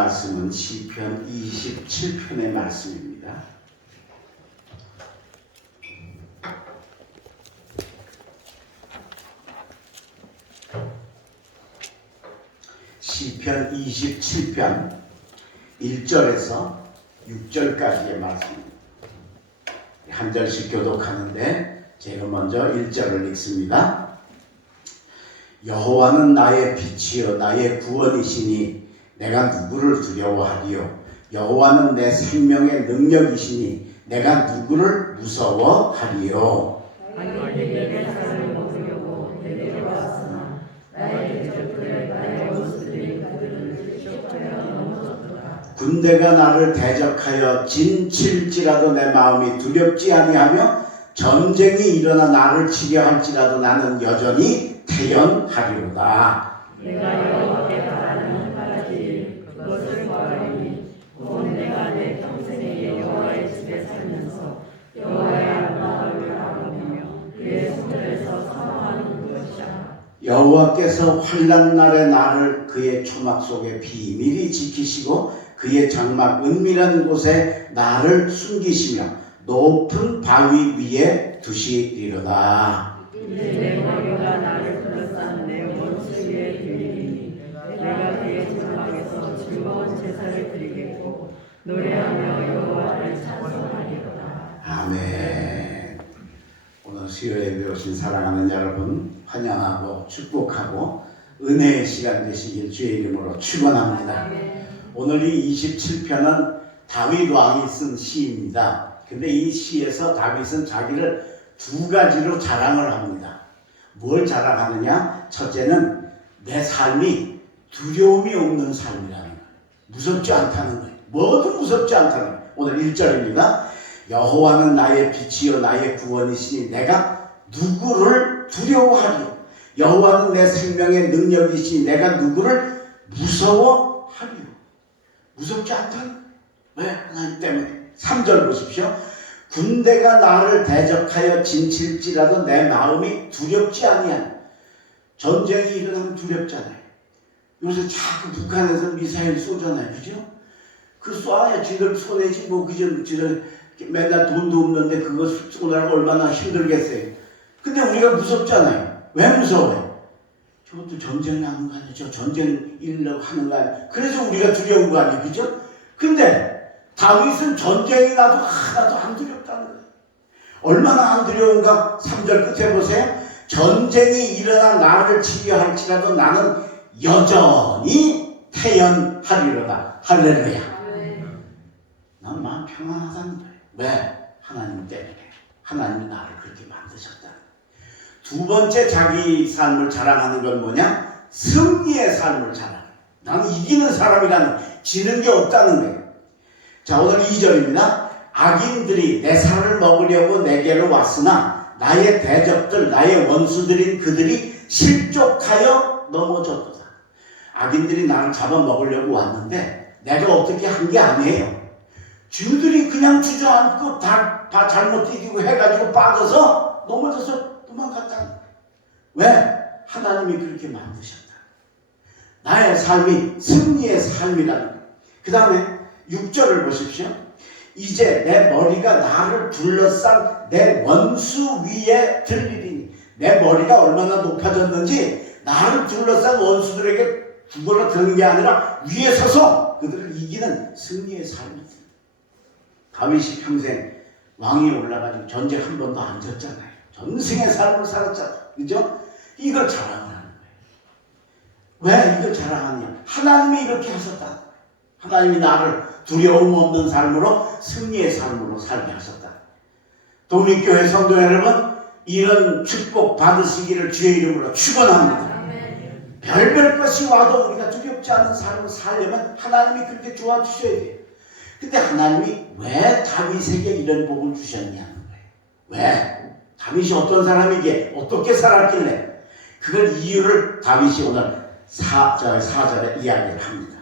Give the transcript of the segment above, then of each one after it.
말씀은 시편 27편의 말씀입니다. 시편 27편 1절에서 6절까지의 말씀입니다. 한 절씩 교독하는데 제가 먼저 1절을 읽습니다. 여호와는 나의 빛이요 나의 구원이시니 내가 누구를 두려워하리요. 여호와는 내 생명의 능력이시니 내가 누구를 무서워하리요. 내게 사람을 먹으려고 내게로 왔으나 나의 대적들 나의 원수들이 그들을 추격하여 넘어졌도다. 군대가 나를 대적하여 진칠지라도 내 마음이 두렵지 아니하며 전쟁이 일어나 나를 치려 할지라도 나는 여전히 태연하리로다. 내가 여호와께 바라는 한 가지 그것을 구하리니 곧 내가 내 평생에 여호와의 집에 살면서 여호와의 아름다움을 바라보며 그의 손에서 사모하는 것이야. 여호와께서 환난 날에 나를 그의 초막 속에 비밀히 지키시고 그의 장막 은밀한 곳에 나를 숨기시며 높은 바위 위에 두시리로다. 이제 내 머리가 나를 둘러싼 내 원수 위에 들리니 내가 그의 장막에서 즐거운 제사를 드리겠고 노래하며 여호와를 찬송하리로다. 아멘. 오늘 수요일에 오신 사랑하는 여러분 환영하고 축복하고 은혜의 시간 되시길 주의 이름으로 축원합니다. 오늘 이 27편은 다윗 왕이 쓴 시입니다. 근데 이 시에서 다윗은 자기를 두 가지로 자랑을 합니다. 뭘 자랑하느냐? 첫째는 내 삶이 두려움이 없는 삶이라는 거예요. 무섭지 않다는 거예요. 뭐든 무섭지 않다는 거예요. 오늘 1절입니다. 여호와는 나의 빛이요 나의 구원이시니 내가 누구를 두려워하리요. 여호와는 내 생명의 능력이시니 내가 누구를 무서워하리요. 무섭지 않다는 거예요. 왜? 하나님 때문에. 3절 보십시오. 군대가 나를 대적하여 진칠지라도 내 마음이 두렵지 아니하니. 전쟁이 일어나면 두렵잖아요. 요새 자꾸 북한에서 미사일 쏘잖아요. 그죠? 그 쏴야 지들 손해지 뭐 그저 맨날 돈도 없는데 그거 쏘느라고 얼마나 힘들겠어요. 근데 우리가 무섭잖아요. 왜 무서워요? 저것도 전쟁 나는 거 아니에요? 저 전쟁 일으려고 하는 거 아니에요? 그래서 우리가 두려운 거 아니에요? 그죠? 근데 다윗은 전쟁이 나도 하나도 안 두렵다는 거예요. 얼마나 안 두려운가? 3절 끝에 보세요. 전쟁이 일어나 나를 치려 할지라도 나는 여전히 태연하리로다. 할렐루야. 난 마음 평안하다는 거예요. 왜? 하나님 때문에. 하나님이 나를 그렇게 만드셨다. 두 번째 자기 삶을 자랑하는 건 뭐냐? 승리의 삶을 자랑해요. 나는 이기는 사람이라는, 지는 게 없다는 거예요. 자, 오늘 2절입니다. 악인들이 내 살을 먹으려고 내게로 왔으나 나의 대적들, 나의 원수들인 그들이 실족하여 넘어졌도다. 악인들이 나를 잡아먹으려고 왔는데 내가 어떻게 한 게 아니에요. 주들이 그냥 주저앉고 다 잘못 뛰고 해가지고 빠져서 넘어져서 도망갔다는 거예요. 왜? 하나님이 그렇게 만드셨다. 나의 삶이 승리의 삶이라는 거예요. 그 다음에 6절을 보십시오. 이제 내 머리가 나를 둘러싼 내 원수 위에 들리리니. 내 머리가 얼마나 높아졌는지 나를 둘러싼 원수들에게 죽어라 드는 게 아니라 위에 서서 그들을 이기는 승리의 삶이다. 다윗이 평생 왕이 올라가지고 전쟁 한 번도 안 졌잖아요. 전승의 삶을 살았잖아요. 그죠? 이걸 자랑을 하는 거예요. 왜 이걸 자랑하느냐? 하나님이 이렇게 하셨다. 하나님이 나를 두려움 없는 삶으로 승리의 삶으로 살게 하셨다. 독립교회 성도 여러분, 이런 축복 받으시기를 주의 이름으로 축원합니다. 별별 것이 와도 우리가 두렵지 않은 삶을 살려면 하나님이 그렇게 도와주셔야 돼요. 근데 하나님이 왜 다윗에게 이런 복을 주셨냐는 거예요. 왜? 다윗이 어떤 사람이기에 어떻게 살았길래? 그걸 이유를 다윗이 오늘 4절에 이야기를 합니다.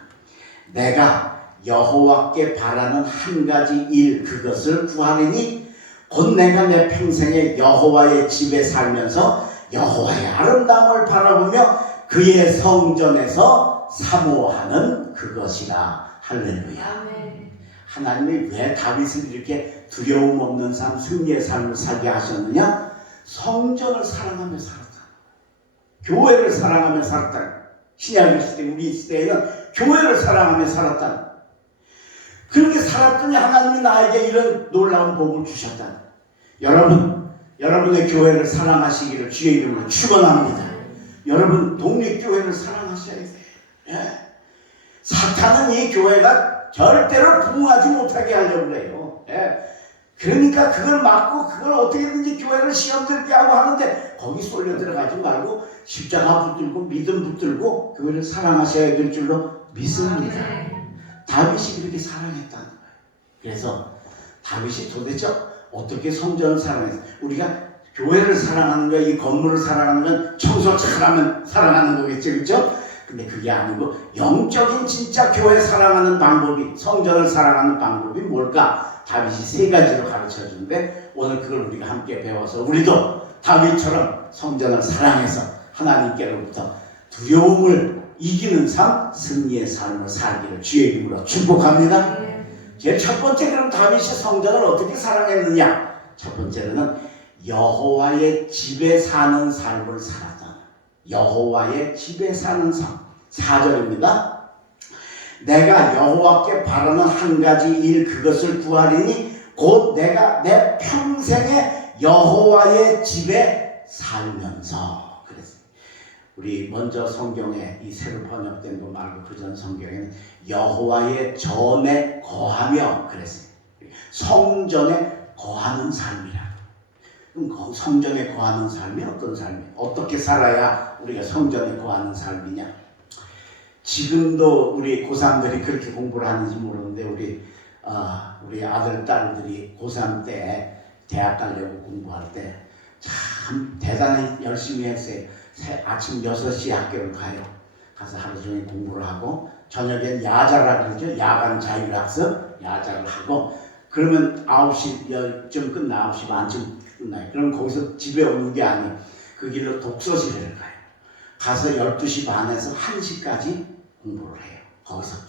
내가 여호와께 바라는 한 가지 일 그것을 구하리니 곧 내가 내 평생에 여호와의 집에 살면서 여호와의 아름다움을 바라보며 그의 성전에서 사모하는 그것이라. 할렐루야. 하나님이 왜 다윗을 이렇게 두려움 없는 삶, 승리의 삶을 살게 하셨느냐? 성전을 사랑하며 살았다. 교회를 사랑하며 살았다. 신약의 시대, 우리 시대에는 교회를 사랑하며 살았다. 그렇게 살았더니 하나님이 나에게 이런 놀라운 복을 주셨다. 여러분의 교회를 사랑하시기를 주의 이름으로 축원합니다. 여러분 독립교회를 사랑하셔야 돼요. 예? 사탄은 이 교회가 절대로 부흥하지 못하게 하려고 해요. 예? 그러니까 그걸 막고 그걸 어떻게든지 교회를 시험 들게 하고 하는데 거기 쏠려 들어가지 말고 십자가 붙들고 믿음 붙들고 교회를 사랑하셔야 될 줄로 믿습니다. 다윗이 그렇게 사랑했다는 거예요. 그래서 다윗이 도대체 어떻게 성전을 사랑했어요? 우리가 교회를 사랑하는 거야, 이 건물을 사랑하는 건 청소 잘하면 사랑하는 거겠죠, 그렇죠? 근데 그게 아니고 영적인 진짜 교회 사랑하는 방법이, 성전을 사랑하는 방법이 뭘까? 다윗이 세 가지로 가르쳐 주는데 오늘 그걸 우리가 함께 배워서 우리도 다윗처럼 성전을 사랑해서 하나님께로부터 두려움을 이기는 삶, 승리의 삶을 살기를 주의 이름으로 축복합니다. 제일 첫 번째, 그럼 다윗이 성전을 어떻게 사랑했느냐? 첫 번째로는 여호와의 집에 사는 삶을 살았다. 여호와의 집에 사는 삶. 4절입니다. 내가 여호와께 바라는 한 가지 일, 그것을 구하리니 곧 내가 내 평생에 여호와의 집에 살면서. 그랬어요. 우리 먼저 성경에 이 새로 번역된 거 말고 그전 성경에는 여호와의 전에 거하며 그랬어요. 성전에 거하는 삶이라. 그럼 성전에 거하는 삶이 어떤 삶이에요? 어떻게 살아야 우리가 성전에 거하는 삶이냐? 지금도 우리 고3들이 그렇게 공부를 하는지 모르는데 우리 아들, 딸들이 고3 때 대학 가려고 공부할 때 참 대단히 열심히 했어요. 아침 6시에 학교를 가요. 가서 하루 종일 공부를 하고 저녁엔 야자라 그러죠. 야간 자율학습 야자를 하고 그러면 9시쯤 끝나 9시 반쯤 끝나요. 그럼 거기서 집에 오는 게 아니에요. 그 길로 독서실을 가요. 가서 12시 반에서 1시까지 공부를 해요. 거기서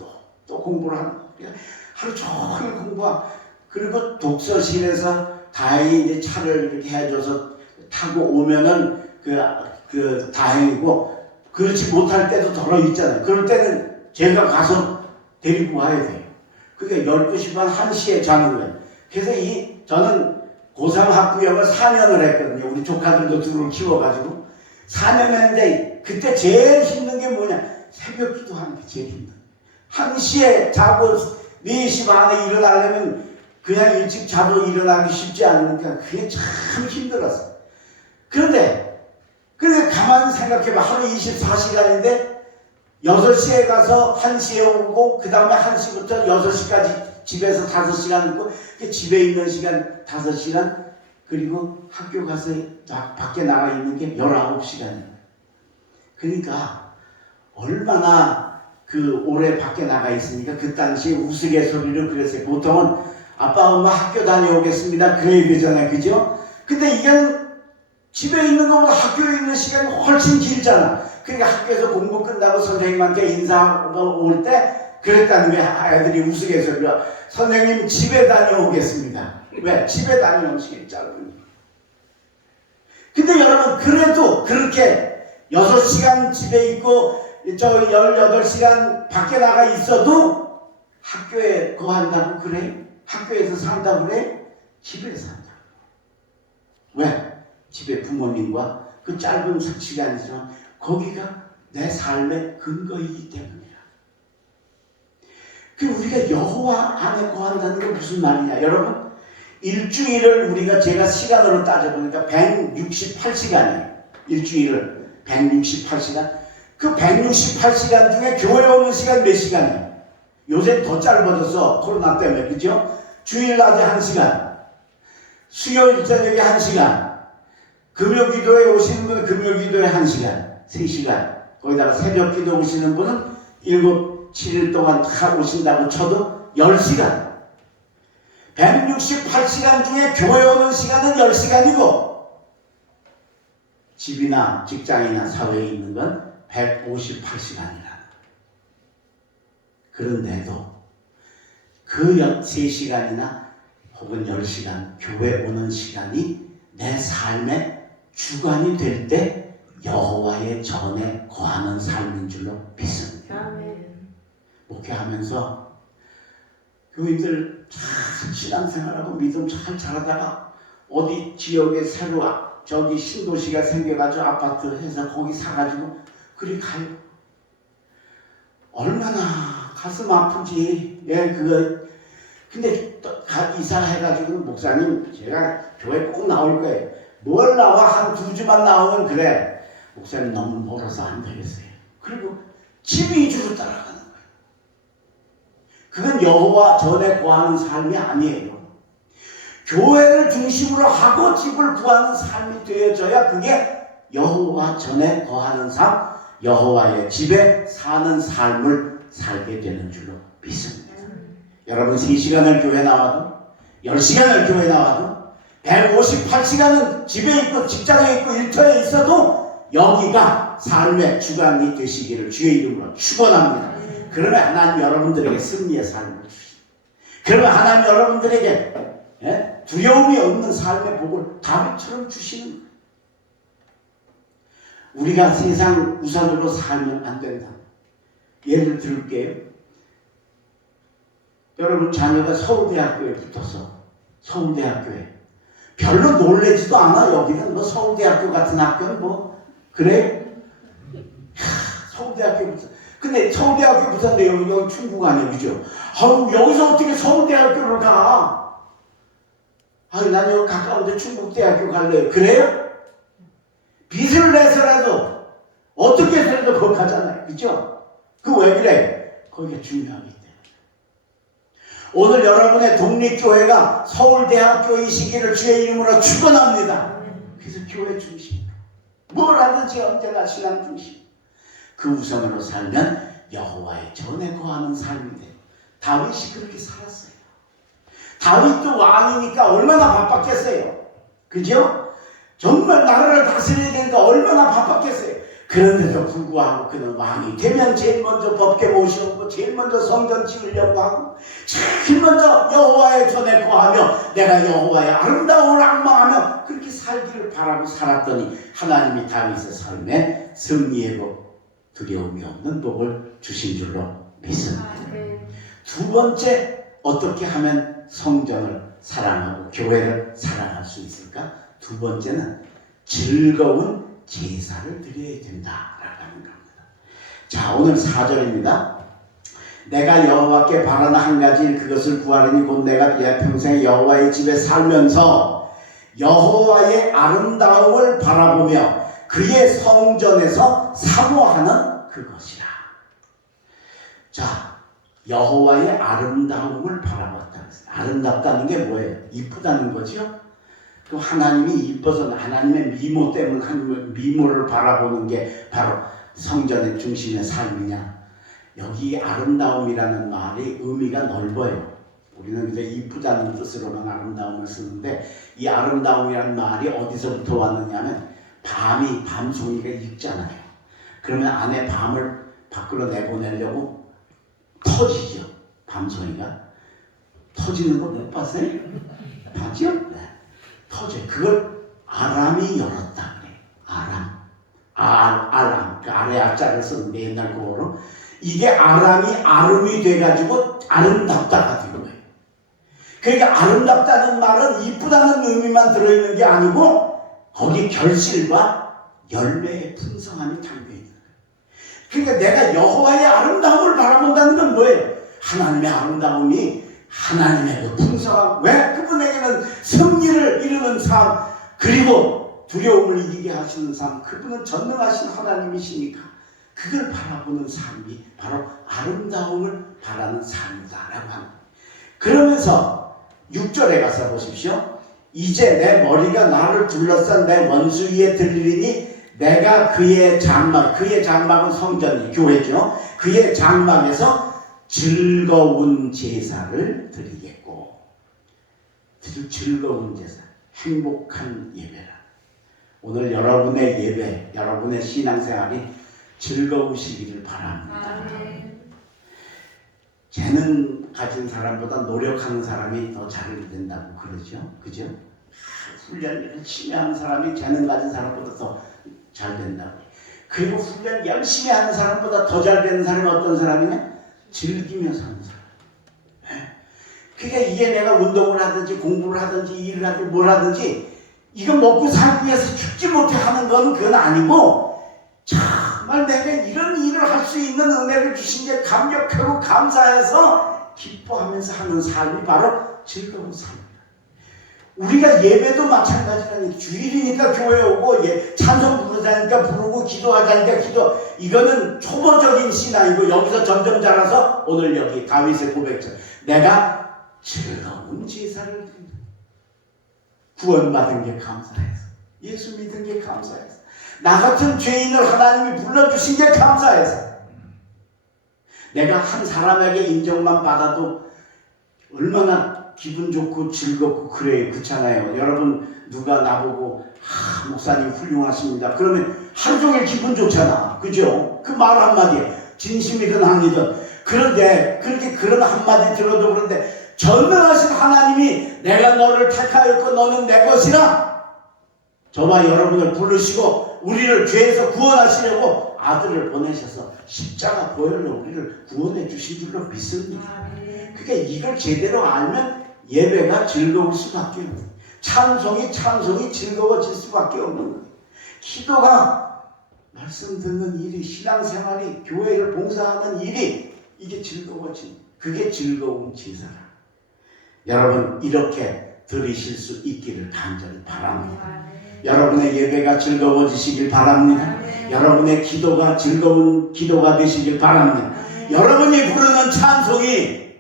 또 공부를 하는 거예요. 하루 종일 공부하고 그리고 독서실에서 다행히 이제 차를 이렇게 해줘서 타고 오면은 그 다행이고 그렇지 못할 때도 더러 있잖아요. 그럴 때는 제가 가서 데리고 와야 돼요. 그게 12시 반 1시에 자는 거예요. 그래서 저는 고3 학부형을 4년을 했거든요. 우리 조카들도 둘을 키워가지고 4년 했는데 그때 제일 힘든 게 뭐냐? 새벽 기도하는 게 제일 힘든. 1시에 자고 4시 반에 일어나려면 그냥 일찍 자도 일어나기 쉽지 않으니까 그게 참 힘들었어. 그런데 가만히 생각해봐. 하루 24시간인데 6시에 가서 1시에 오고 그 다음에 1시부터 6시까지 집에서 5시간 있고 집에 있는 시간 5시간 그리고 학교 가서 밖에 나가 있는 게 19시간이에요. 그러니까 얼마나 오래 밖에 나가 있으니까 그 당시에 우스갯소리로 그랬어요. 보통은 아빠 엄마 학교 다녀오겠습니다 그래야 되잖아요. 그죠? 근데 이건 집에 있는 것보다 학교에 있는 시간이 훨씬 길잖아. 그러니까 학교에서 공부 끝나고 선생님한테 인사하고 올 때 그랬다는 게 아이들이 우스갯소리로 선생님 집에 다녀오겠습니다. 왜? 집에 다녀오는 시간이 짧은. 근데 여러분 그래도 그렇게 6시간 집에 있고 18시간 밖에 나가 있어도 학교에 거한다고 그래? 학교에서 산다고 그래? 집에 산다고. 왜? 집에 부모님과 그 짧은 시간이지만 거기가 내 삶의 근거이기 때문이야. 우리가 여호와 안에 거한다는 게 무슨 말이냐? 여러분 일주일을 제가 시간으로 따져보니까 168시간이에요. 일주일을 168시간. 그 168시간 중에 교회 오는 시간 몇 시간이에요? 요새 더 짧아졌어. 코로나 때문에. 그죠? 주일 낮에 1시간, 수요일 저녁에 1시간, 금요 기도에 오시는 분은 금요 기도에 1시간, 3시간, 거기다가 새벽 기도 오시는 분은 7일 동안 다 오신다고 쳐도 10시간. 168시간 중에 교회 오는 시간은 10시간이고 집이나 직장이나 사회에 있는 건 158시간이라. 그런데도 그 3시간이나 혹은 10시간 교회 오는 시간이 내 삶의 주관이 될 때 여호와의 전에 거하는 삶인 줄로 믿습니다. 목회하면서 교인들 잘 신앙생활하고 믿음 잘 자라다가 어디 지역에 새로 저기 신도시가 생겨가지고 아파트 해서 거기 사가지고 그리 가요. 얼마나 가슴 아프지. 예, 그거. 근데 또 이사해가지고 목사님 제가 교회 꼭 나올 거예요. 뭘 나와? 한 2주만 나오면 그래. 목사님 너무 멀어서 안 되겠어요. 그리고 집 위주로 따라가는 거예요. 그건 여호와 전에 거하는 삶이 아니에요. 교회를 중심으로 하고 집을 구하는 삶이 되어져야 그게 여호와 전에 거하는 삶, 여호와의 집에 사는 삶을 살게 되는 줄로 믿습니다. 여러분 3시간을 교회 나와도 10시간을 교회 나와도 158시간은 집에 있고 직장에 있고 일터에 있어도 여기가 삶의 주관이 되시기를 주의 이름으로 축원합니다. 그러면 하나님 여러분들에게 승리의 삶을 주십니다. 그러면 하나님 여러분들에게 두려움이 없는 삶의 복을 다윗처럼 주시는 거예요. 우리가 세상 우선으로 살면 안 된다. 예를 들게요. 여러분 자녀가 서울대학교에 붙어서 서울대학교에 별로 놀래지도 않아. 여기는 뭐 서울대학교 같은 학교는 뭐 그래? 서울대학교에 붙어. 근데 서울대학교에 붙었는데 여기 충북 아니에요, 그죠? 아유, 여기서 어떻게 서울대학교를 가? 아유, 난 여기 가까운데 충북대학교 갈래요. 그래요? 빚을 내서라도 어떻게 해서라도 거기 가잖아요, 그죠? 그 왜 그래? 거기가 중요하기 때문에. 오늘 여러분의 독립교회가 서울대학교이시기를 주의 이름으로 축원합니다. 그래서 교회 중심, 뭘 하든지 언제나 신앙 중심. 그 우선으로 살면 여호와의 전에 거하는 삶이 돼요. 다윗이 그렇게 살았어요. 다윗도 왕이니까 얼마나 바빴겠어요. 그죠? 정말 나라를 다스려야 되니까 얼마나 바빴겠어요. 그런데도 불구하고 그는 왕이 되면 제일 먼저 법궤 모시고 제일 먼저 성전 지으려고 하고 제일 먼저 여호와의 전에 거하며 내가 여호와의 아름다움을 앙망하며 그렇게 살기를 바라고 살았더니 하나님이 다윗의 삶에 승리의 복, 두려움이 없는 복을 주신 줄로 믿습니다. 두 번째, 어떻게 하면 성전을 사랑하고 교회를 사랑할 수 있을까? 두 번째는 즐거운 제사를 드려야 된다라고 하는 겁니다. 자, 오늘 4절입니다. 내가 여호와께 바라는 한 가지 일 그것을 구하리니 곧 내가 평생 여호와의 집에 살면서 여호와의 아름다움을 바라보며 그의 성전에서 사모하는 그것이라. 자, 여호와의 아름다움을 바라봤다. 아름답다는 게 뭐예요? 이쁘다는 거죠? 또 하나님이 이뻐서 하나님의 미모 때문에 하나님의 미모를 바라보는 게 바로 성전의 중심의 삶이냐? 여기 아름다움이라는 말이 의미가 넓어요. 우리는 이제 이쁘다는 뜻으로만 아름다움을 쓰는데 이 아름다움이라는 말이 어디서부터 왔느냐면 밤송이가 익잖아요. 그러면 안에 밤을 밖으로 내보내려고 터지죠. 밤송이가 터지는 거 못 봤어요? 봤죠? 네. 터져요. 그걸 아람이 열었다 그래. 아람. 그 아래 아자를 썼는데 옛날 구어로 이게 아람이 아름이 돼가지고 아름답다가 된 거예요. 그러니까 아름답다는 말은 이쁘다는 의미만 들어있는 게 아니고 거기 결실과 열매의 풍성함이 담겨있는 거예요. 그러니까 내가 여호와의 아름다움을 바라본다는 건 뭐예요? 하나님의 아름다움이 하나님의 그 풍성함, 왜 그분에게는 승리를 이루는 삶, 그리고 두려움을 이기게 하시는 삶, 그분은 전능하신 하나님이시니까 그걸 바라보는 삶이 바로 아름다움을 바라는 삶이다라고 합니다. 그러면서 6절에 가서 보십시오. 이제 내 머리가 나를 둘러싼 내 원수 위에 들리니 내가 그의 장막은 성전이 교회죠. 그의 장막에서 즐거운 제사를 드리겠고, 즐거운 제사, 행복한 예배라. 오늘 여러분의 예배, 여러분의 신앙생활이 즐거우시기를 바랍니다. 재능 가진 사람보다 노력하는 사람이 더 잘 된다고 그러죠. 그죠? 훈련 열심히 하는 사람이 재능 가진 사람보다 더 잘 된다고. 그리고 훈련 열심히 하는 사람보다 더 잘 되는 사람이 어떤 사람이냐? 즐기며 사는 사람. 그러니까 이게 내가 운동을 하든지 공부를 하든지 일을 하든지 뭘 하든지 이거 먹고 살기 위해서 죽지 못해 하는 건 그건 아니고 정말 내가 이런 일을 할 수 있는 은혜를 주신 게 감격하고 감사해서 기뻐하면서 하는 삶이 바로 즐거운 삶입니다. 우리가 예배도 마찬가지라니 주일이니까 교회 오고 찬송 부르자니까 부르고 기도하자니까 기도 이거는 초보적인 신앙이고 여기서 점점 자라서 오늘 여기 다윗의 고백처럼 내가 즐거운 제사를 드린다. 구원받은 게 감사해서 예수 믿은 게 감사해서 나 같은 죄인을 하나님이 불러주신 게 감사해서 내가 한 사람에게 인정만 받아도 얼마나 기분 좋고 즐겁고 그래요. 그렇잖아요. 여러분 누가 나보고 목사님 훌륭하십니다. 그러면 하루 종일 기분 좋잖아. 그죠? 그 말 한마디에 진심이든 아니든 그런데 그렇게 그런 한마디 들어도 그런데 전능하신 하나님이 내가 너를 택하였고 너는 내 것이라 저와 여러분을 부르시고 우리를 죄에서 구원하시려고 아들을 보내셔서 십자가 보혈로 우리를 구원해 주신 줄로 믿습니다. 그러니까 이걸 제대로 알면 예배가 즐거울 수밖에 없는 거예요. 찬송이 즐거워질 수밖에 없는 거예요. 기도가 말씀 듣는 일이 신앙생활이 교회를 봉사하는 일이 이게 즐거워진 그게 즐거운 제사라. 여러분 이렇게 들으실 수 있기를 간절히 바랍니다. 여러분의 예배가 즐거워지시길 바랍니다. 여러분의 기도가 즐거운 기도가 되시길 바랍니다. 여러분이 부르는 찬송이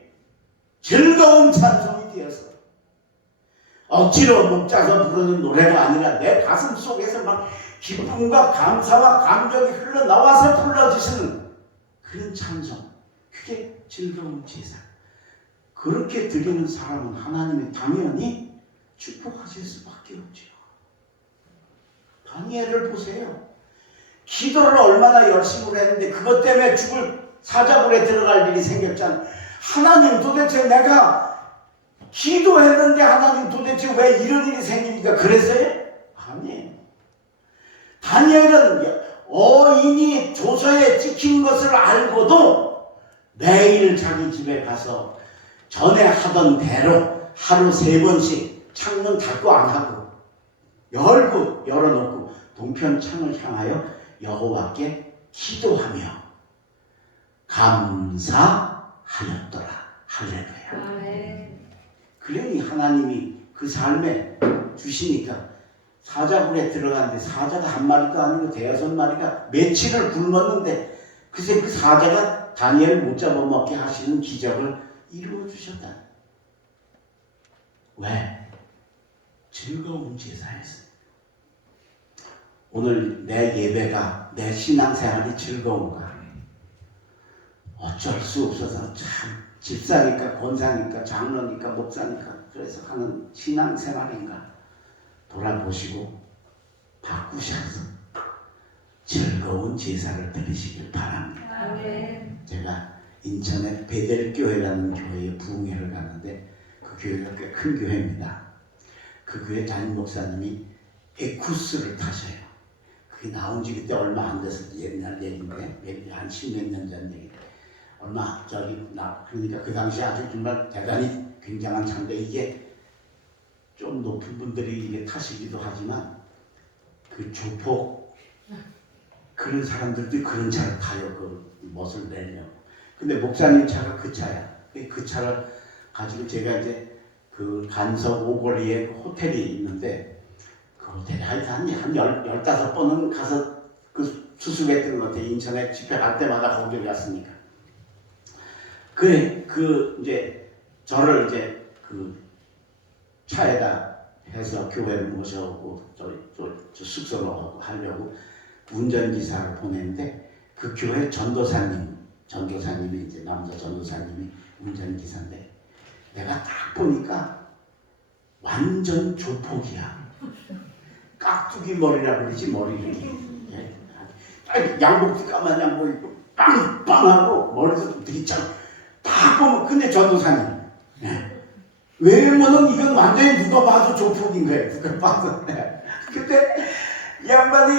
즐거운 찬송이 되어서 억지로 목 짜서 부르는 노래가 아니라 내 가슴 속에서 막 기쁨과 감사와 감격이 흘러나와서 불러주시는 그런 찬송 그게 즐거운 제사. 그렇게 드리는 사람은 하나님이 당연히 축복하실 수밖에 없죠. 다니엘을 보세요. 기도를 얼마나 열심히 했는데 그것 때문에 죽을 사자굴에 들어갈 일이 생겼잖아요. 하나님 도대체 내가 기도했는데 하나님 도대체 왜 이런 일이 생깁니까? 그랬어요? 아니에요. 다니엘은 어인이 조서에 찍힌 것을 알고도 매일 자기 집에 가서 전에 하던 대로 하루 3번씩 창문 닫고 안 하고 열고 열어놓고 동편 창을 향하여 여호와께 기도하며 감사하였더라. 할렐루야. 그러니 하나님이 그 삶에 주시니까 사자굴에 들어갔는데 사자가 한 마리도 아니고 5마리가 며칠을 굶었는데 그새 그 사자가 다니엘을 못 잡아먹게 하시는 기적을 이루어 주셨다. 왜? 즐거운 제사였어. 오늘 내 예배가 내 신앙생활이 즐거운가? 어쩔 수 없어서 참 집사니까 권사니까 장로니까 목사니까 그래서 하는 신앙생활인가? 돌아보시고 바꾸셔서 즐거운 제사를 드리시길 바랍니다. 제가 인천의 베델교회라는 교회에 부흥회를 갔는데 그 교회가 꽤 큰 교회입니다. 그 교회 담임 목사님이 에쿠스를 타셔요. 그게 나온 지 그때 얼마 안 돼서 옛날 얘기인데 한 10몇 년 전 얘기. 얼마 그러니까 그 당시에 아주 정말 대단히 굉장한 차인데 이게 좀 높은 분들이 이게 타시기도 하지만 그 조폭 그런 사람들도 그런 차를 타요. 그 멋을 내려고. 근데 목사님 차가 그 차야. 그 차를 가지고 제가 이제 그 간석 오거리에 호텔이 있는데 그 호텔에 한 15번은 가서 그 수습했던 것 같아요. 인천에 집회 갈 때마다 거기를 갔으니까. 이제 저를 이제 그 차에다 해서 교회를 모셔오고 저 숙소로 하려고 운전기사를 보냈는데 그 교회 전도사님이 이제 남자 전도사님이 운전기사인데 내가 딱 보니까 완전 조폭이야. 깍두기 머리라 그러지 머리를. 양복도 까만 양복 입고 빵빵하고 머리도 되게 딱 딱 보면 근데 전도사님 왜냐면은 이건 완전히 누가 봐도 조폭인 거예요. 누가 봐도. 근데 이 양반이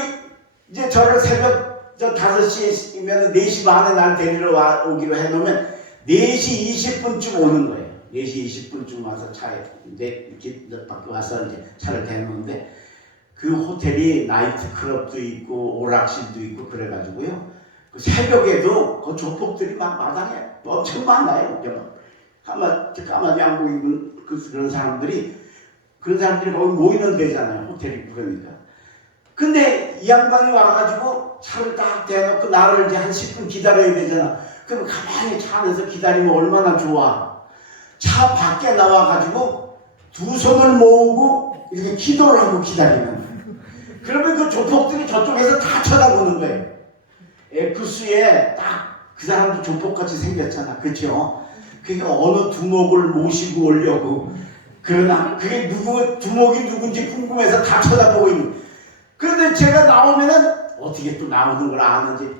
이제 저를 새벽 5시면 4시 반에 날 데리러 오기로 해놓으면 4시 20분쯤 오는 거예요. 4시 20분쯤 와서 차에 이렇게 밖에 와서 이제 차를 대놓는데 그 호텔이 나이트 클럽도 있고 오락실도 있고 그래가지고요. 그 새벽에도 그 조폭들이 막 마당에 엄청 많아요. 까만 양복 입은 그런 사람들이 거기 모이는 데잖아요. 호텔이 그러니까. 근데 이 양반이 와가지고 차를 딱 대놓고 나를 이제 한 10분 기다려야 되잖아. 그럼 가만히 차 안에서 기다리면 얼마나 좋아. 차 밖에 나와가지고 두 손을 모으고 이렇게 기도를 하고 기다리는. 그러면 그 조폭들이 저쪽에서 다 쳐다보는 거예요. F수에 딱 그 사람도 조폭같이 생겼잖아. 그렇죠? 그러니까 어느 두목을 모시고 오려고. 그러나 그게 두목이 누군지 궁금해서 다 쳐다보고 있는. 그런데 제가 나오면은 어떻게 또 나오는 걸 아는지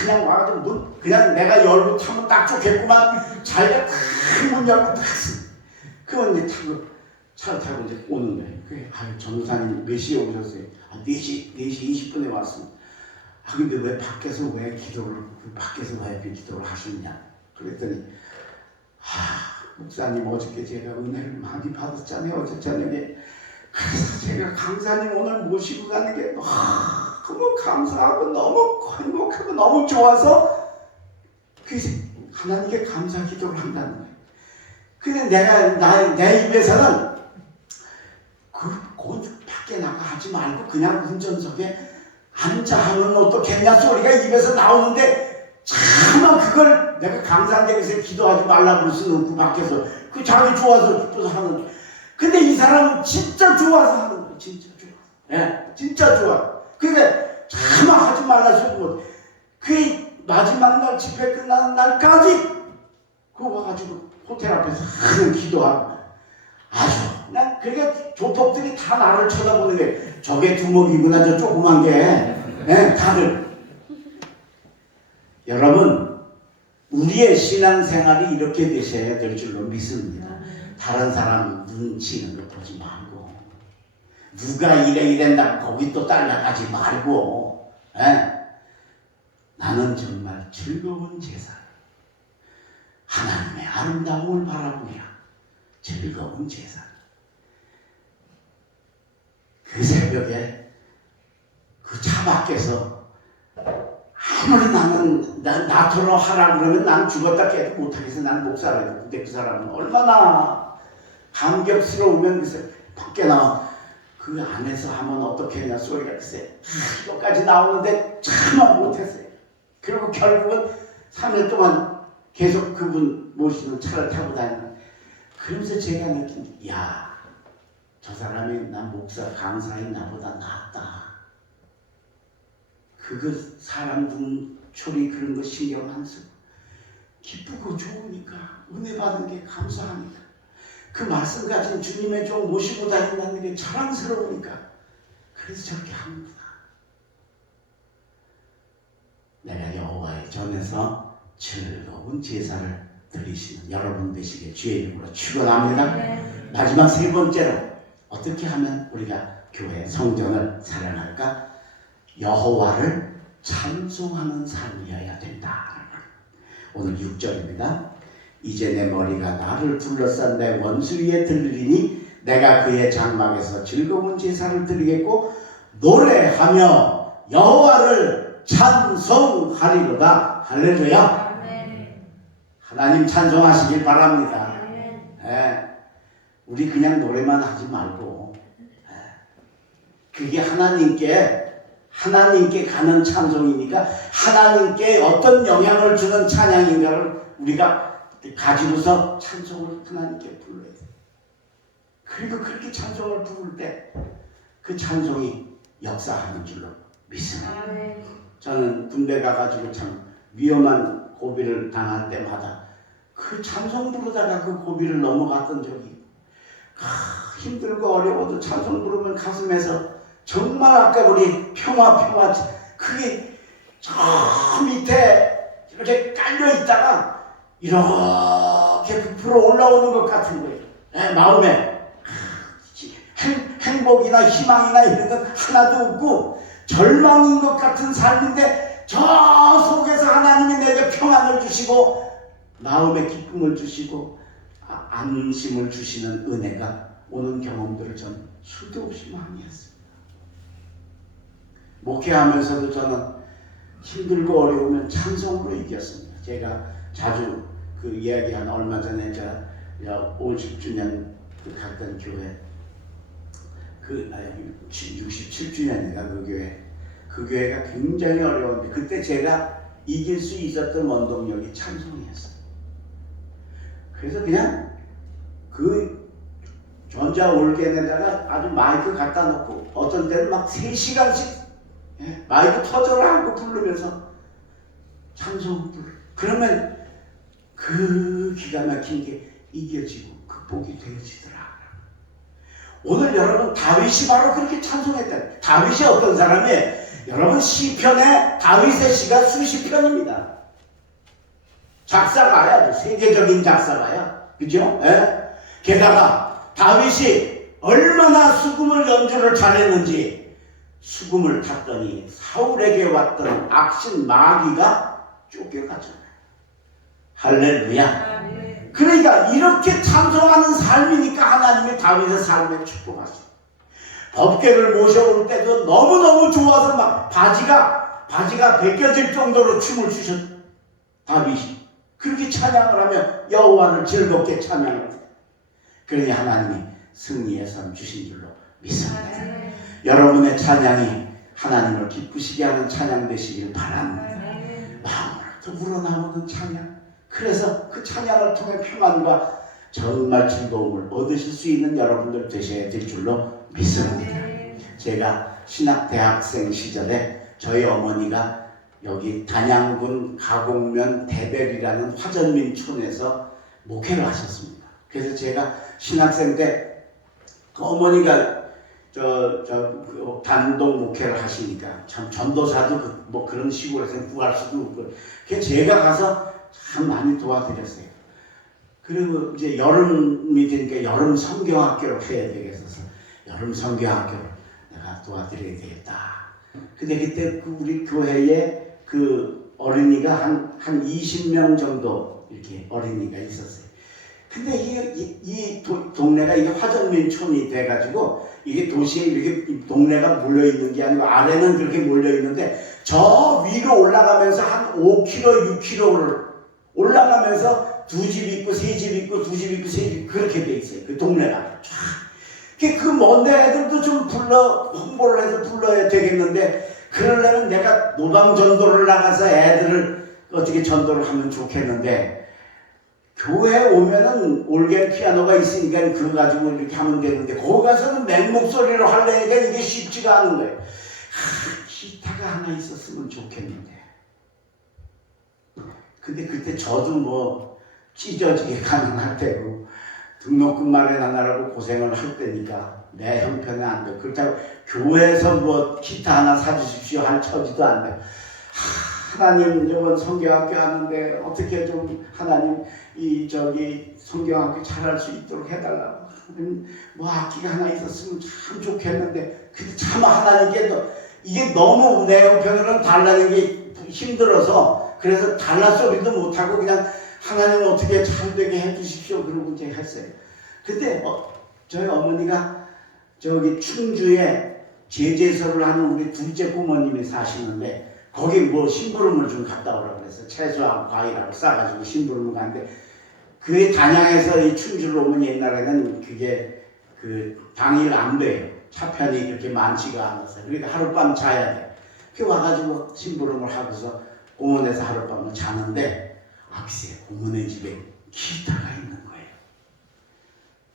그냥 와가지고 그냥 내가 열고 타면 딱 좋겠구만. 자기가 딱 문 열고 딱 그건 이제 차를 타고 이제 오는 거예요. 그래, 전도사님 몇 시에 오셨어요? 4시 20분에 왔습니다. 근데 왜 밖에서 왜 밖에서 왜 기도를 하셨냐? 그랬더니 목사님 어저께 제가 은혜를 많이 받았잖아요. 어제 저녁에. 그래서 제가 강사님 오늘 모시고 가는 게 너무 감사하고 너무 행복하고 너무 좋아서 그래서 하나님께 감사 기도를 한다는 거예요. 근데 내 입에서는 곧 밖에 나가 하지 말고 그냥 운전석에 앉아 하면 어떻겠냐 소리가 입에서 나오는데 차마 그걸 내가 강사님께서 기도하지 말라고 쓰는 그 밖에서 그 자기 좋아서 기뻐서 하는. 근데 이 사람은 진짜 좋아서 하는 거예요. 진짜 좋아. 예, 진짜 좋아. 근데 차마 하지 말라 소리 못. 그 마지막 날 집회 끝나는 날까지 그거 와가지고 호텔 앞에서 하는 기도하고 난 그러니까 조폭들이 다 나를 쳐다보는 게 저게 두목이구나 저 조그만 게. 예, 다들. 여러분 우리의 신앙생활이 이렇게 되셔야 될 줄로 믿습니다. 다른 사람 눈치는 거 보지 말고 누가 이런다고 거기 또 따라가지 말고 나는 정말 즐거운 제사 하나님의 아름다움을 바라보며 즐거운 제사. 그 새벽에 그 차 밖에서 아무리 나는 나처럼 하라 그러면 난 죽었다 깨도 못하겠어. 난 목사라고. 근데 그 사람은 얼마나 감격스러우면 그래서 밖에 나와 그 안에서 하면 어떻겠냐 소리가 글쎄 이거까지 나오는데 참아 못했어요. 그리고 결국은 3일 동안 계속 그분 모시는 차를 타고 다니는. 그러면서 제가 느낀 저 사람이 난 목사 강사인 나보다 낫다. 그거 사람 눈초리 그런 거 신경 안 쓰고 기쁘고 좋으니까 은혜 받은 게 감사하니까 그 말씀 가진 주님의 종 모시고 다닌다는 게 자랑스러우니까 그래서 저렇게 합니다. 내가 여호와의 전에서 즐거운 제사를 드리시는 여러분 되시길 주의 이름으로 축원합니다. 마지막 세 번째로 어떻게 하면 우리가 교회 성전을 사랑할까? 여호와를 찬송하는 삶이어야 된다. 오늘 6절입니다. 이제 내 머리가 나를 둘러싼 내 원수 위에 들리니 내가 그의 장막에서 즐거운 제사를 드리겠고 노래하며 여호와를 찬송하리로다. 할렐루야. 하나님 찬송하시길 바랍니다. 우리 그냥 노래만 하지 말고 그게 하나님께 가는 찬송이니까 하나님께 어떤 영향을 주는 찬양인가를 우리가 가지고서 찬송을 하나님께 불러야 돼요. 그리고 그렇게 찬송을 부를 때 그 찬송이 역사하는 줄로 믿습니다. 저는 군대 가가지고 참 위험한 고비를 당할 때마다 그 찬송 부르다가 그 고비를 넘어갔던 적이 있고 힘들고 어려워도 찬송 부르면 가슴에서 정말 아까 우리 평화 그게 저 밑에 이렇게 깔려 있다가 이렇게 부풀어 올라오는 것 같은 거예요. 마음에 행복이나 희망이나 이런 건 하나도 없고 절망인 것 같은 삶인데 저 속에서 하나님이 내게 평안을 주시고 마음에 기쁨을 주시고 안심을 주시는 은혜가 오는 경험들을 전 수도 없이 많이 했습니다. 목회하면서도 저는 힘들고 어려우면 찬송으로 이겼습니다. 제가 자주 그 이야기한 얼마 전에 제가 50주년 그 갔던 교회 67주년인가 그 교회가 굉장히 어려운데 그때 제가 이길 수 있었던 원동력이 찬송이었어요. 그래서 그냥 그 전자 올겐에다가 아주 마이크 갖다 놓고 어떤 때는 막 3시간씩 마이크 터져라 하고 부르면서 찬송 부르. 그러면 그 기가 막힌 게 이겨지고 극복이 되어지더라. 오늘 여러분 다윗이 바로 그렇게 찬송했다. 다윗이 어떤 사람이에요? 여러분 시편에 다윗의 시가 수십 편입니다. 작사가야, 아주 세계적인 작사가야. 그죠? 게다가 다윗이 얼마나 수금을 연주를 잘했는지 수금을 탔더니 사울에게 왔던 악신 마귀가 쫓겨갔잖아요. 할렐루야. 그러니까 이렇게 찬송하는 삶이니까 하나님이 다윗의 삶에 축복하시죠. 법궤를 모셔올 때도 너무너무 좋아서 막 바지가 벗겨질 정도로 춤을 추셨 다윗이. 그렇게 찬양을 하며 여호와를 즐겁게 찬양을. 그러니 하나님이 승리의 삶 주신 줄로 믿습니다. 여러분의 찬양이 하나님을 기쁘시게 하는 찬양 되시길 바랍니다. 마음으로부터 우러나오는 찬양. 그래서 그 찬양을 통해 평안과 정말 즐거움을 얻으실 수 있는 여러분들 되셔야 될 줄로 믿습니다. 제가 신학대학생 시절에 저희 어머니가 여기 단양군 가곡면 대별이라는 화전민촌에서 목회를 하셨습니다. 그래서 제가 신학생 때 그 어머니가 그 단독 목회를 하시니까 참 전도사도 뭐 그런 시골에서 구할 수도 없고 그래서 제가 가서 참 많이 도와드렸어요. 그리고 이제 여름이 되니까 여름 성경학교를 해야 되겠어서 여름 성경학교를 내가 도와드려야 되겠다. 근데 그때 그 우리 교회에 그 어린이가 한 20명 정도 이렇게 어린이가 있었어요. 근데 이 동네가 이게 화전민촌이 돼가지고 이게 도시에 이렇게 동네가 몰려있는 게 아니고 아래는 그렇게 몰려있는데 저 위로 올라가면서 한 5km, 6km를 올라가면서 2집 있고 3집 있고 2집 있고 3집 그렇게 돼 있어요. 그 동네가 쫙. 그 먼데 애들도 좀 홍보를 해서 불러야 되겠는데 그러려면 내가 노방전도를 나가서 애들을 어떻게 전도를 하면 좋겠는데 교회에 오면은 올겐 피아노가 있으니까 그거 가지고 이렇게 하면 되는데 거기 가서는 맹목소리로 하려니까 이게 쉽지가 않은 거예요. 기타가 하나 있었으면 좋겠는데 근데 그때 저도 뭐 찢어지게 가능할 때고 등록금 마련하느라고 고생을 할 때니까 내 형편에 안 돼. 그렇다고 교회에서 뭐 기타 하나 사주십시오 할 처지도 안 돼. 하나님 이번 성경학교 하는데 어떻게 좀 하나님 성경학교 잘할 수 있도록 해달라고. 뭐 악기가 하나 있었으면 참 좋겠는데 근데 참 하나님께도 이게 너무 내 형편으로는 달라는 게 힘들어서 그래서 달라 소리도 못하고 그냥 하나님 어떻게 잘 되게 해주십시오 그러고 이제 했어요. 근데 저희 어머니가 저기 충주에 제재소를 하는 우리 둘째 부모님이 사시는데 거기 뭐 심부름을 좀 갔다 오라고 그래서 채소하고 과일하고 싸가지고 심부름을 갔는데 그게 단양에서 이 충주로 오면 옛날에는 그게 그 당일 안 돼요. 차편이 그렇게 많지가 않아서 그러니까 하룻밤 자야 돼. 그 와가지고 심부름을 하고서 공원에서 하룻밤을 자는데 글쎄 공원의 집에 기타가 있는 거예요.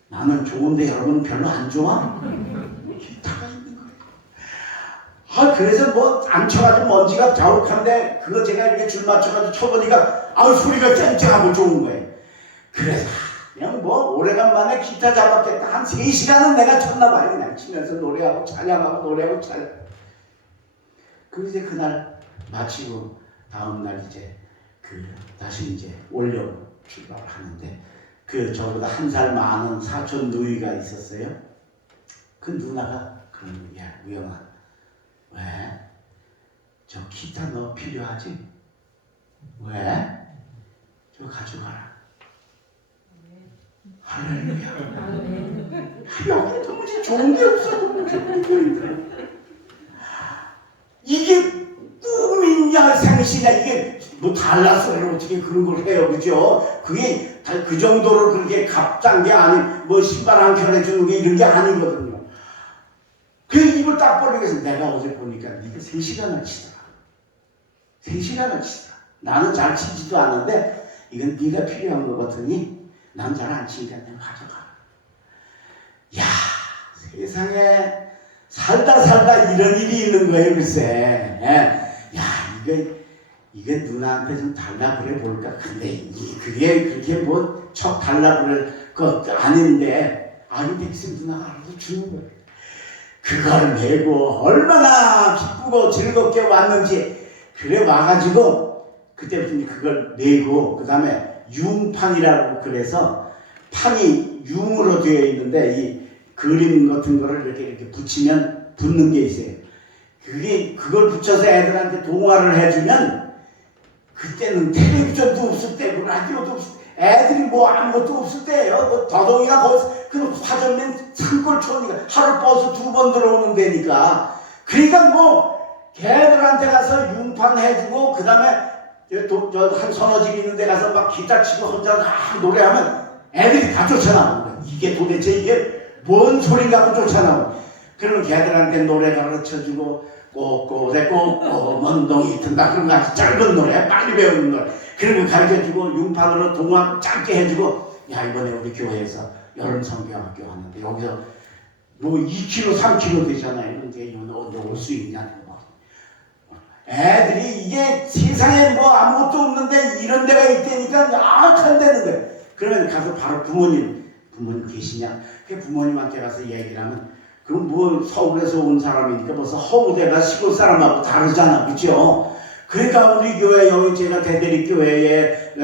나는 좋은데 여러분 별로 안 좋아? 기타가 있는 거예요. 그래서 뭐 안 쳐가지고 먼지가 자욱한데 그거 제가 이렇게 줄 맞춰가지고 쳐보니까 소리가 쨍쨍하고 좋은 거예요. 그래서 그냥 뭐 오래간만에 기타 잡았겠다. 한 3시간은 내가 쳤나 봐요. 그냥 치면서 노래하고 찬양하고 노래하고 찬양. 그리고 이제 그날 마치고 다음날 이제 다시 이제 올려 출발을 하는데 그 저보다 한 살 많은 사촌 누이가 있었어요. 그 누나가 그러는 거야. 우영아, 왜? 저 기타 너 필요하지? 왜? 저 가져가라. 할렐루야. 여기 도무지 좋은 게 없어. 이게 꿈이냐 생시냐, 이게 뭐 달라서 어떻게 그런 걸 해요, 그죠? 그게 그 정도로 그렇게 값싼 게 아닌, 뭐 신발 한 켤 해주는 게 이런 게 아니거든요. 그 입을 딱 벌리고 해서 내가 어제 보니까 네가 3시간을 치더라. 3시간을 치더라. 나는 잘 치지도 않는데 이건 네가 필요한 거 같으니 난 잘 안 치니까 내가 가져가. 야, 세상에 살다 이런 일이 있는 거예요, 글쎄. 예. 야, 이게 누나한테 좀 달라 그래 볼까? 근데 그게 그렇게 뭐 척 달라 그럴 것 아닌데, 아니 백신 누나가 알아서 주는 거예요. 그걸 메고 얼마나 기쁘고 즐겁게 왔는지. 그래 와가지고 그때부터 그걸 메고, 그 다음에 융판이라고 그래서 판이 융으로 되어 있는데 이 그림 같은 거를 이렇게 붙이면 붙는 게 있어요. 그걸 붙여서 애들한테 동화를 해주면, 그때는 텔레비전도 없을 때고 라디오도 없을 때, 애들이 뭐 아무것도 없을 때예요. 뭐 더동이나 그 화전면 산골촌이니까 하루 버스 2번 들어오는 데니까. 그러니까 뭐 걔들한테 가서 융판 해주고, 그 다음에 한 서너 집 있는 데 가서 막 기타 치고 혼자 막 노래하면 애들이 다 쫓아나오는 거예요. 이게 도대체 이게 뭔 소린가 하고 쫓아나오고. 그러면 걔들한테 노래 가르쳐주고, 꼬꼬대 꼬꼬 먼동이 든다, 그런 거 아주 짧은 노래, 빨리 배우는 노래, 그런 거 가르쳐주고, 융판으로 동화 짧게 해주고. 야, 이번에 우리 교회에서 여름 성경학교 왔는데 여기서 뭐 2km 3km 되잖아요. 근데 너 올 수 있냐? 애들이 이게 세상에 뭐 아무것도 없는데 이런 데가 있다니까 아악한다는 거예요. 그러면 가서 바로 부모님 계시냐? 그 부모님한테 가서 얘기를 하면, 그럼 뭐 서울에서 온 사람이니까 벌써 허우대가 시골 사람하고 다르잖아, 그죠? 그러니까 우리 교회, 여기 제가 대대리 교회에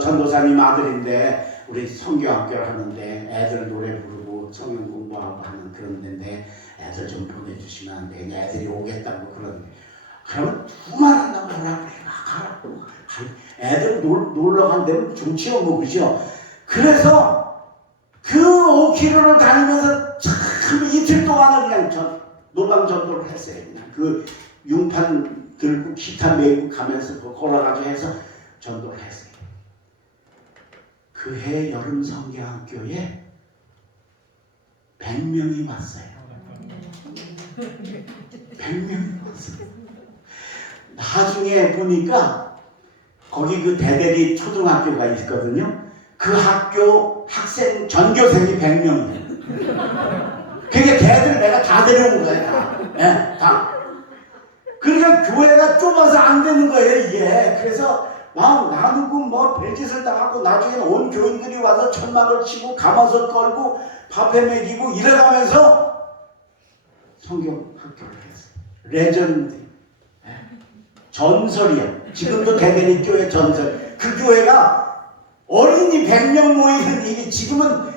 전도사님 아들인데 우리 성경학교를 하는데 애들 노래 부르고 성경 공부하고 하는 그런 데인데 애들 좀 보내주시면 안 되냐? 애들이 오겠다고 그러는데, 그러면 두말 한다고 뭐라 그래. 가라고. 애들 놀러 간 데는 좋지요, 뭐, 그죠? 그래서 그 5km를 다니면서 참 이틀 동안을 그냥 노방 전도를 했어요. 그냥 그 융판 들고 기타 메고 가면서 걸어가지고 해서 전도를 했어요. 그 해 여름 성경학교에 100명이 왔어요. 100명이 왔어요. 나중에 보니까 거기 그 대대리 초등학교가 있거든요. 그 학교 학생 전교생이 100명이에요. 그게 걔들 내가 다 데려온 거예요. 다. 네, 다. 그러니까 교회가 좁아서 안 되는 거예요, 이게. 그래서 막 나누고 뭐 별짓을 당하고 나중에는 온 교인들이 와서 천막을 치고 가마솥 걸고 밥해 먹이고 이래가면서 성경 학교를 했어요. 레전드. 전설이야. 지금도 대대리 교회 전설. 그 교회가 어린이 100명 모이는 일이, 지금은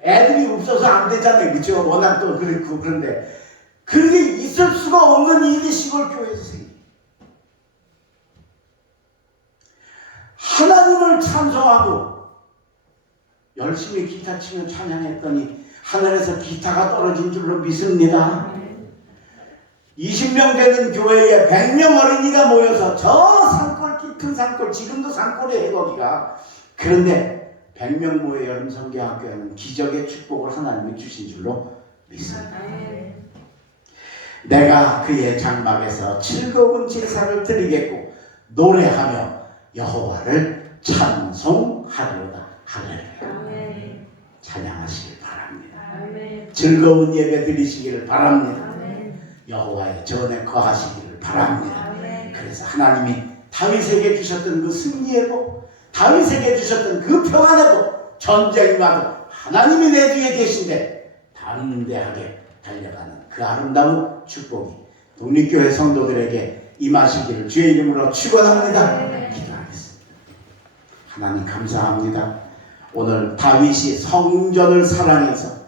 애들이 없어서 안 되잖아요, 그렇죠? 워낙 또 그렇고. 그런데 그게 있을 수가 없는 일이 시골 교회에서 생겨. 하나님을 찬송하고 열심히 기타 치며 찬양했더니 하늘에서 기타가 떨어진 줄로 믿습니다. 20명 되는 교회에 100명 어린이가 모여서 저 산골, 깊은 산골, 지금도 산골이에요, 거기가. 그런데 100명 모여 여름 성경학교에는 기적의 축복을 하나님이 주신 줄로 믿습니다. 내가 그의 장막에서 즐거운 제사를 드리겠고 노래하며 여호와를 찬송하리로다. 할렐루야. 찬양하시길 바랍니다. 즐거운 예배 드리시기를 바랍니다. 여호와의 전에 거하시기를 바랍니다. 그래서 하나님이 다윗에게 주셨던 그 승리의 복, 다윗에게 주셨던 그 평안의 복, 전쟁이 와도 하나님이 내 뒤에 계신데 담대하게 달려가는 그 아름다운 축복이 독립교회 성도들에게 임하시기를 주의 이름으로 축원합니다. 기도하겠습니다. 하나님 감사합니다. 오늘 다윗이 성전을 사랑해서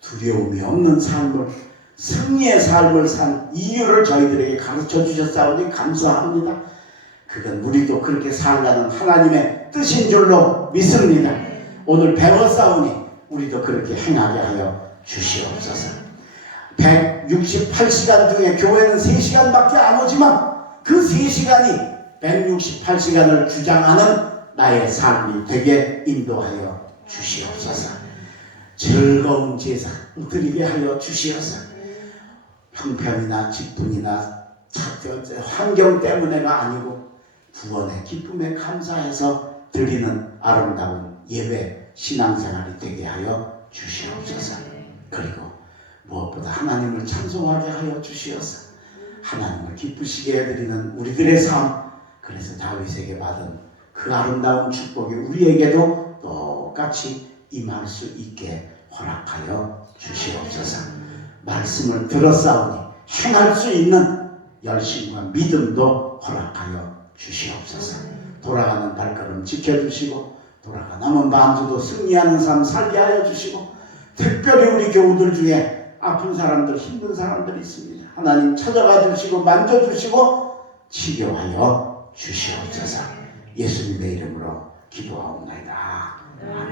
두려움이 없는 삶을, 승리의 삶을 산 이유를 저희들에게 가르쳐 주셨사오니 감사합니다. 그건 우리도 그렇게 살라는 하나님의 뜻인 줄로 믿습니다. 오늘 배웠사오니 우리도 그렇게 행하게 하여 주시옵소서. 168시간 중에 교회는 3시간밖에 안 오지만 그 3시간이 168시간을 주장하는 나의 삶이 되게 인도하여 주시옵소서. 즐거운 제사 드리게 하여 주시옵소서. 형편이나 직분이나 환경 때문에가 아니고 구원의 기쁨에 감사해서 드리는 아름다운 예배 신앙생활이 되게 하여 주시옵소서. 그리고 무엇보다 하나님을 찬송하게 하여 주시옵소서. 하나님을 기쁘시게 해드리는 우리들의 삶, 그래서 다윗에게 받은 그 아름다운 축복이 우리에게도 똑같이 임할 수 있게 허락하여 주시옵소서. 말씀을 들었사오니 행할 수 있는 열심과 믿음도 허락하여 주시옵소서. 돌아가는 발걸음 지켜주시고 돌아가 남은 반주도 승리하는 삶 살게 하여 주시고, 특별히 우리 교우들 중에 아픈 사람들, 힘든 사람들이 있습니다. 하나님 찾아가 주시고 만져주시고 치료하여 주시옵소서. 예수님의 이름으로 기도하옵나이다. 아멘.